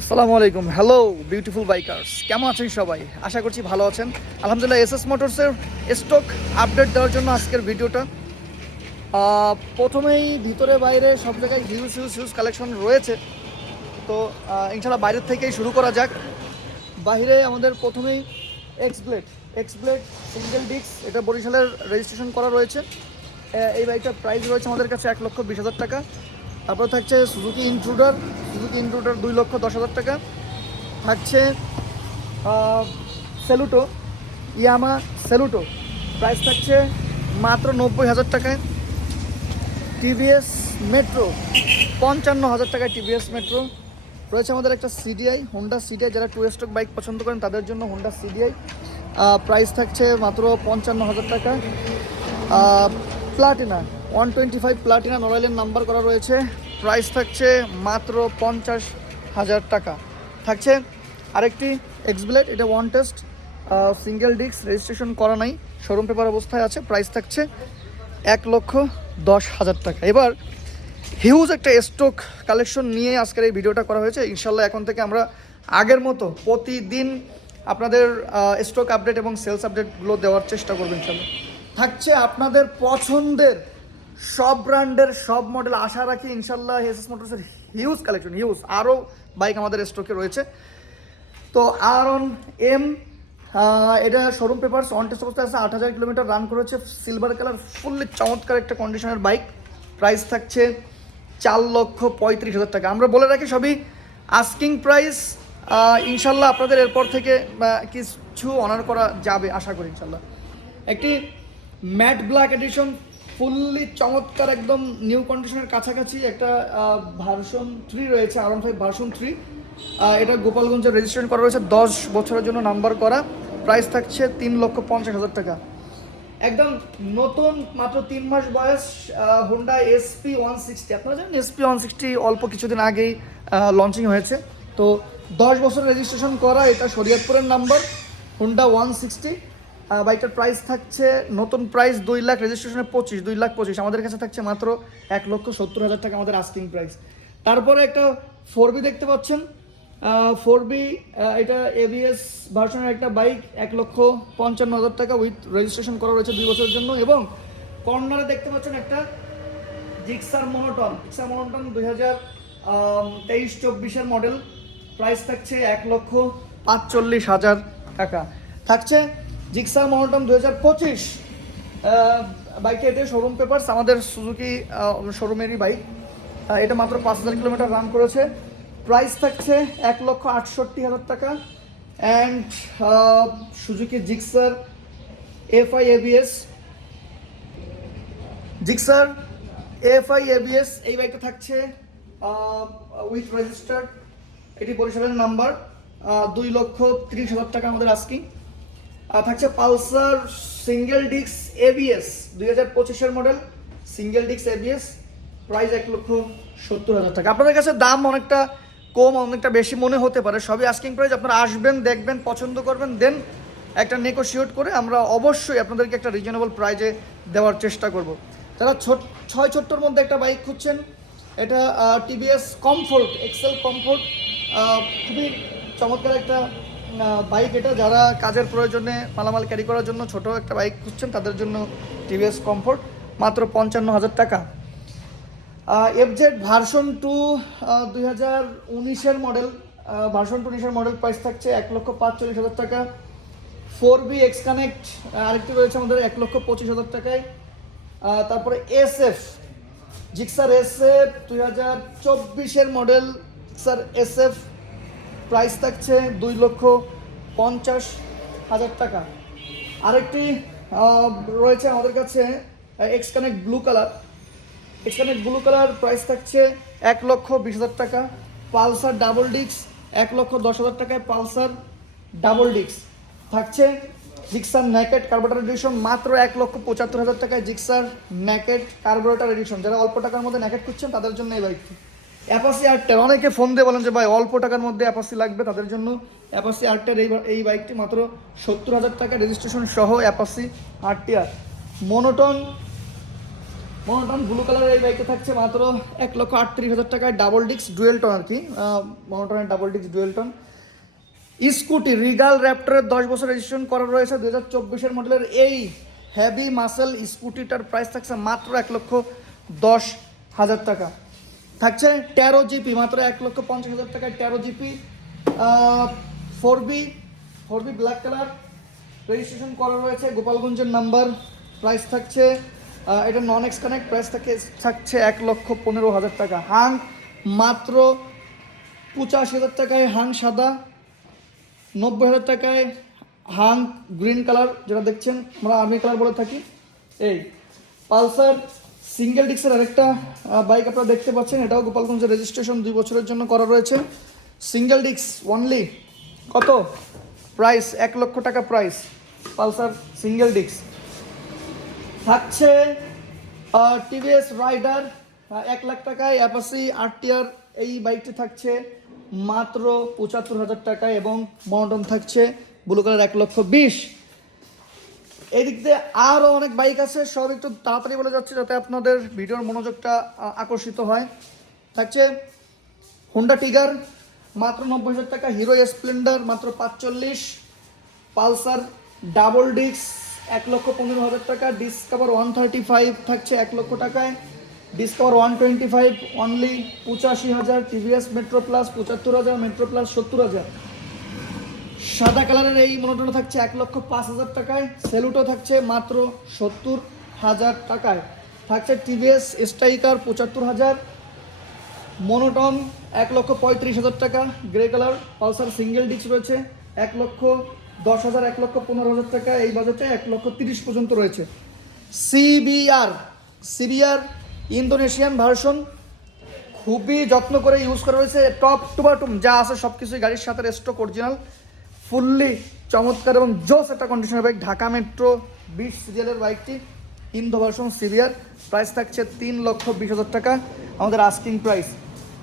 আসসালামু আলাইকুম। Hello beautiful bikers, কেমন আছেন সবাই? আশা করছি ভালো আছেন। আলহামদুলিল্লাহ, এসএস মোটরসের স্টক আপডেট দেওয়ার জন্য আজকের ভিডিওটা। প্রথমেই ভিতরে বাইরে সব জায়গায় হিউজ হিউজ হিউজ কালেকশন রয়েছে। তো ইনশাল্লাহ বাইরের থেকেই শুরু করা যাক। বাইরে আমাদের প্রথমেই এক্সব্লেড সিঙ্গেল ডিস্ক, এটা বরিশালের রেজিস্ট্রেশন করা রয়েছে। এই বাইকটার প্রাইস রয়েছে আমাদের কাছে 1,20,000 টাকা। তারপর থাকছে সুজুকি ইন্ট্রুডার 2,10,000 টাকা। থাকছে সেলুটো, ইয়ামা সেলুটো, প্রাইস থাকছে মাত্র 90,000 টাকায়। টিভিএস মেট্রো 55,000 টাকায়। টিভিএস মেট্রো রয়েছে আমাদের একটা সিডিআই, হোন্ডা সিডিআই। যারা টু স্ট্রোক বাইক পছন্দ করেন তাদের জন্য হোন্ডা সিডিআই, প্রাইস থাকছে মাত্র 55,000 টাকা। প্লাটিনা 125 প্লাটিনা নড়াইলের নাম্বার করা রয়েছে, প্রাইস থাকছে মাত্র 50,000 টাকা। থাকছে আরেকটি এক্সব্লেড, এটা one test single disc, registration করা নাই, শোরুম পেপার অবস্থায় আছে, প্রাইস থাকছে 1,10,000 টাকা। এবার হিউজ একটা স্টক কালেকশন নিয়ে আজকের এই ভিডিওটা করা হয়েছে। ইনশাল্লাহ এখন থেকে আমরা আগের মতো প্রতিদিন আপনাদের স্টক আপডেট এবং সেলস আপডেটগুলো দেওয়ার চেষ্টা করবো ইনশাল্লাহ। থাকছে আপনাদের পছন্দের সব ব্র্যান্ডের সব মডেল, আশা রাখি ইনশাল্লাহ এসএস মোটরসের হিউজ কালেকশন, আরও বাইক আমাদের স্টকে রয়েছে। তো R1M, এটা শোরুম পেপারস অন টেস্ট অবস্থায় আছে, 8,000 কিলোমিটার রান করেছে, সিলভার কালার, ফুললি চমৎকার একটা কন্ডিশনের বাইক, প্রাইস থাকছে 4,35,000 টাকা। আমরা বলে রাখি সবই আস্কিং প্রাইস, ইনশাল্লাহ আপনাদের এরপর থেকে কিছু অনার করা যাবে আশা করি ইনশাল্লাহ। একটি ম্যাট ব্ল্যাক এডিশন, ফুললি চমৎকার, একদম নিউ কন্ডিশনের কাছাকাছি একটা ভার্সন 3 রয়েছে, R15 ভার্সন 3। এটা গোপালগঞ্জের রেজিস্ট্রেশন করা রয়েছে, 10 বছরের জন্য নাম্বার করা, প্রাইস থাকছে 3,50,000 টাকা। একদম নতুন, মাত্র 3 মাস বয়স, হোন্ডা SP 160। আপনারা জানেন SP 160 অল্প কিছুদিন আগেই লঞ্চিং হয়েছে। তো 10 বছর রেজিস্ট্রেশন করা, এটা শরীয়তপুরের নাম্বার, হোন্ডা 160। বাইকটার প্রাইস থাকছে নতুন প্রাইস 2 লাখ, রেজিস্ট্রেশনে 2,25,000, আমাদের কাছে থাকছে মাত্র 1,70,000 টাকা আমাদের আস্কিং প্রাইস। তারপরে একটা 4B দেখতে পাচ্ছেন, 4B, এটা ABS ভার্সনের একটা বাইক, 1,55,000 টাকা, উইথ রেজিস্ট্রেশন করা রয়েছে 2 বছরের জন্য। এবং কর্নারে দেখতে পাচ্ছেন একটা জিক্সার মনোটন 2023-24 মডেল, প্রাইস থাকছে 1,45,000 টাকা। থাকছে জিক্সার মনোটন 2025, বাইকটা, এটা শোরুম পেপারস আমাদের সুজুকি শোরুমেরই বাইক, এটা মাত্র 5,000 কিলোমিটার রান করেছে, প্রাইস থাকছে 1,68,000 টাকা। And Suzuki Gixxer FI ABS, এই বাইকটা থাকছে উইথ রেজিস্টার্ড, এটি বরিশালের নাম্বার, 2,30,000 টাকা আমাদের আস্কিং। থাকছে পালসার সিঙ্গেল ডিস্ক এবিএস 2025-এর model, single disc ABS, price 1,70,000 টাকা। আপনাদের কাছে দাম অনেকটা কম, অনেকটা বেশি মনে হতে পারে, সবই আস্কিং প্রাইস। আপনারা আসবেন, দেখবেন, পছন্দ করবেন, দেন একটা নেগোশিয়েট করে আমরা অবশ্যই আপনাদেরকে একটা রিজনেবল প্রাইজে দেওয়ার চেষ্টা করব। যারা 6 মধ্যে একটা বাইক খুঁজছেন, এটা টিভিএস কমফোর্ট, এক্সেল কমফোর্ট, খুবই চমৎকার একটা বাইক এটা। যারা কাজের প্রয়োজনে মালামাল ক্যারি করার জন্য ছোট একটা বাইক খুঁজছেন তাদের জন্য টিভিএস কমফোর্ট, মাত্র 55,000 টাকা। FZ ভার্সন 2 2019-এর মডেল, ভার্সন 2 19-এর মডেল, প্রাইস থাকছে 1,45,000 টাকা। 4B এক্স কানেক্ট আরেকটি রয়েছে আমাদের, 1,25,000 টাকায়। তারপরে জিক্সার SF 2024-এর মডেল, জিক্সার SF, প্রাইস থাকছে 2,50,000 টাকা। আরেকটি রয়েছে আমাদের কাছে X connect blue colour, price থাকছে 1,20,000 টাকা। পালসার ডাবল ডিস্ক 1,10,000 টাকায়, পালসার ডাবল ডিস্ক। থাকছে জিক্সার নেকেড কার্বোরেটর এডিশন, মাত্র 1,75,000 টাকায়, জিক্সার নেকেড কার্বোরেটর এডিশন। যারা অল্প টাকার মধ্যে নেকেড খুঁজছেন তাদের জন্য এই বাইকটি। অ্যাপাসি আরটার, অনেকে ফোন দিয়ে বলেন যে ভাই অল্প টাকার মধ্যে অ্যাপাসি লাগবে, তাদের জন্য অ্যাপাসি আরটার এই বাইকটি মাত্র 70,000 টাকা, রেজিস্ট্রেশন সহ Apache RTR. Monotone monotone blue কালারের এই বাইকটা থাকছে মাত্র 1,38,000 টাকায়, ডাবল ডিস্ক ডুয়েল টোন আর কি, মনোটনের double disc dual tone. Scooty Regal র্যাপ্টরের 10 বছর রেজিস্ট্রেশন করা রয়েছে, 2024 মডেলের এই হেভি মাসেল স্কুটিটার প্রাইস থাকছে মাত্র 1,10,000 টাকা। থাকছে 13 জিপি মাত্র 1,50,000 টাকায়, 13 GP 4B black colour registration করা রয়েছে, গোপালগঞ্জের নাম্বার। প্রাইস থাকছে এটা নন এক্স কানেক্ট, প্রাইস থাকছে 1,15,000 টাকা। হাং মাত্র 85,000 টাকায়, হাং সাদা। 90,000 টাকায় হাং গ্রিন কালার, যেটা দেখছেন আমরা আর্মি কালার বলে থাকি। এই পালসার সিঙ্গেল ডিস্কের আরেকটা বাইক আপনারা দেখতে পাচ্ছেন, এটাও গোপালগঞ্জের রেজিস্ট্রেশন 2 বছরের জন্য করা রয়েছে। সিঙ্গেল ডিস্ক অনলি কত প্রাইস? 1 লক্ষ টাকা প্রাইস, পালসার সিঙ্গেল ডিস্ক। থাকছে টিভিএস রাইডার 1 লাখ টাকায়, অ্যাপাসি আরটিআর এই বাইকটি থাকছে মাত্র 75,000 টাকায়, এবং মনোটন থাকছে ব্লু কালার 1,20,000। এদিক দিয়ে আরও অনেক বাইক আছে, সব একটু তাড়াতাড়ি বলে যাচ্ছে যাতে আপনাদের ভিডিওর মনোযোগটা আকর্ষিত হয়। থাকছে হোন্ডা টিগার মাত্র 90,000 টাকা, হিরো স্প্লেন্ডার মাত্র 45, পালসার ডাবল ডিস্ক 1,15,000 টাকা, ডিসকভার 135 থাকছে 1 লক্ষ টাকায়, discover 125 only 85,000, TVS metro plus 75,000, metro plus 70,000। সাদা কালারের এই মনোটন থাকছে 1,05,000 টাকায়, সেলুটো থাকছে মাত্র 70,000 টাকায়। থাকছে টিভিএস স্ট্রাইকার 75,000, মনোটন 1,35,000 টাকা grey colour. Pulsar single disk রয়েছে 1,10,000, 1,15,000 টাকা, এই বাজেটে 1,30,000 পর্যন্ত রয়েছে। সিবিআর ইন্দোনেশিয়ান ভার্সন খুবই যত্ন করে ইউজ করা হয়েছে, টপ টু বটম যা আছে সব কিছুই গাড়ির সাথে স্টক অরিজিনাল, ফুললি চমৎকার এবং জোস একটা কন্ডিশনের বাইক। ঢাকা মেট্রো 20 সিরিয়ালের বাইকটি ইন্দো ভার্সন সিবিআর, প্রাইস থাকছে 3,20,000 টাকা আমাদের আস্কিং প্রাইস।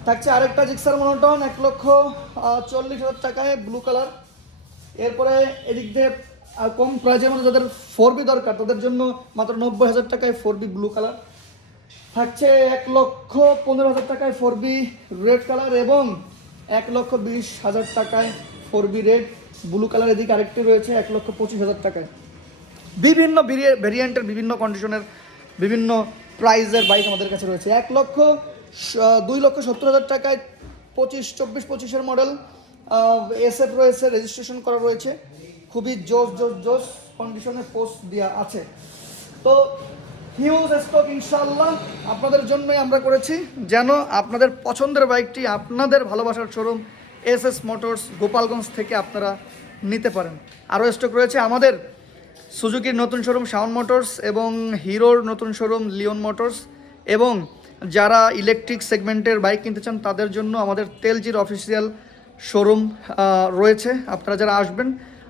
থাকছে আরেকটা জিক্সার মনোটন 1,40,000 টাকায় ব্লু কালার। এরপরে এদিক দিয়ে কম প্রাইজের মধ্যে যাদের 4B দরকার তাদের জন্য মাত্র 90,000 টাকায় 4B ব্লু কালার। থাকছে 1,15,000 টাকায় 4B রেড কালার, এবং 1,20,000 টাকায় 4B রেড ব্লু কালার। এদিকে আরেকটি রয়েছে 1,25,000 টাকায়। বিভিন্ন ভেরিয়েন্টের বিভিন্ন কন্ডিশনের বিভিন্ন প্রাইজের বাইক আমাদের কাছে রয়েছে। 2,70,000 টাকায় 24-25 মডেল এসএফ রয়েছে, রেজিস্ট্রেশন করা রয়েছে, খুবই জোস কন্ডিশনে পোস্ট দেওয়া আছে। তো হিউজ স্টক ইনশাআল্লাহ আপনাদের জন্যই আমরা করেছি, যেন আপনাদের পছন্দের বাইকটি আপনাদের ভালোবাসার শোরুম এসএস মোটরস গোপালগঞ্জ থেকে আপনারা নিতে পারেন। আরও স্টক রয়েছে আমাদের সুজুকির নতুন শোরুম শাওন মোটরস, এবং হিরোর নতুন শোরুম লিওন মোটরস, এবং যারা ইলেকট্রিক সেগমেন্টের বাইক কিনতে চান তাদের জন্য আমাদের তেলজির অফিসিয়াল শোরুম রয়েছে। আপনারা যারা আসবেন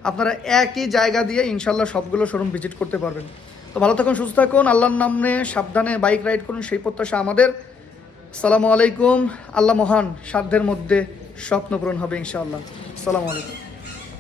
আপনারা একই জায়গা দিয়ে ইনশাল্লাহ সবগুলো শোরুম ভিজিট করতে পারবেন। তো ভালো থাকুন, সুস্থ থাকুন, আল্লাহর নামে সাবধানে বাইক রাইড করুন, সেই প্রত্যাশা আমাদের। আসসালামু আলাইকুম। আল্লাহ মহান, সাধ্যের মধ্যে স্বপ্ন পূরণ হবে ইনশাআল্লাহ। আসসালামু আলাইকুম।